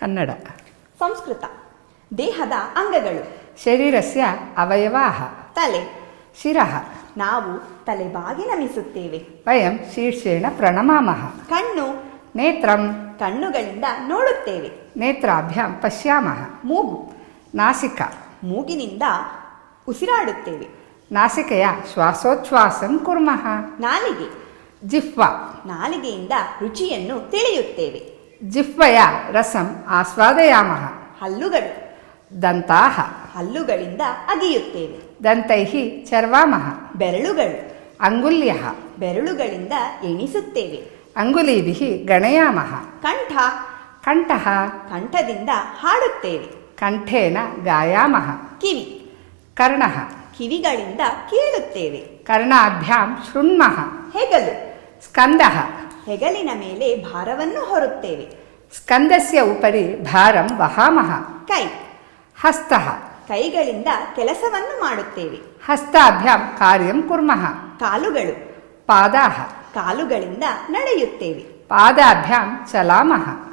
ಕನ್ನಡ. ಸಂಸ್ಕೃತ. ದೇಹದ ಅಂಗಗಳು. ಶರೀರಸ್ಯ ಅವಯವಾಃ. ತಲೆ. ಶಿರಃ. ನಾವು ತಲೆಬಾಗಿ ನಮಿಸುತ್ತೇವೆ. ವಯಂ ಶೀರ್ಷೇಣ ಪ್ರಣಮಾಮಃ. ಕಣ್ಣು. ನೇತ್ರಂ. ಕಣ್ಣುಗಳಿಂದ ನೋಡುತ್ತೇವೆ. ನೇತ್ರಾಭ್ಯಾಂ ಪಶ್ಯಾಮಃ. ಮೂಗು. ನಾಸಿಕ. ಮೂಗಿನಿಂದ ಉಸಿರಾಡುತ್ತೇವೆ. ನಾಸಿಕೆಯ ಶ್ವಾಸೋಚ್ಛ್ವಾಸಂ ಕುರ್ಮಃ. ನಾಲಿಗೆ. ಜಿಹ್ವಾ. ನಾಲಿಗೆಯಿಂದ ರುಚಿಯನ್ನು ತಿಳಿಯುತ್ತೇವೆ. ಜಿಹ್ವಯ ರಸಂ ಆಸ್ವಾದಯಾಮಃ. ಹಲ್ಲುಗಳು. ದಂತಾಃ. ಹಲ್ಲುಗಳಿಂದ ಅಗಿಯುತ್ತೇವೆ. ದಂತೈಃ ಚರ್ವಾಮಃ. ಬೆರಳುಗಳು. ಅಂಗುಲ್ಯಃ. ಬೆರಳುಗಳಿಂದ ಎಣಿಸುತ್ತೇವೆ. ಅಂಗುಲೀಭಿಃ ಗಣಯಾಮಃ. ಕಂಠ. ಕಂಠಃ. ಕಂಠದಿಂದ ಹಾಡುತ್ತೇವೆ. ಕಂಠೇನ ಗಾಯಾಮಃ. ಕಿವಿ. ಕರ್ಣಃ. ಕಿವಿಗಳಿಂದ ಕೇಳುತ್ತೇವೆ. ಕರ್ಣಾಭ್ಯಾಂ ಶೃಣ್ಮಃ. ಹೆಗಲು. ಸ್ಕಂದಃ. ಹೆಗಲಿನ ಮೇಲೆ ಭಾರವನ್ನು ಹೊರುತ್ತೇವೆ. ಸ್ಕಂದಸ್ಯ ಉಪರಿ ಭಾರಂ ವಹಾಮಃ. ಕೈ. ಹಸ್ತಃ. ಕೈಗಳಿಂದ ಕೆಲಸವನ್ನು ಮಾಡುತ್ತೇವೆ. ಹಸ್ತಾಭ್ಯಾಂ ಕಾರ್ಯಂ ಕುರ್ಮಃ. ಕಾಲುಗಳು. ಪಾದಾಃ. ಕಾಲುಗಳಿಂದ ನಡೆಯುತ್ತೇವೆ. ಪಾದಾಭ್ಯಾಂ ಚಲಾಮಃ.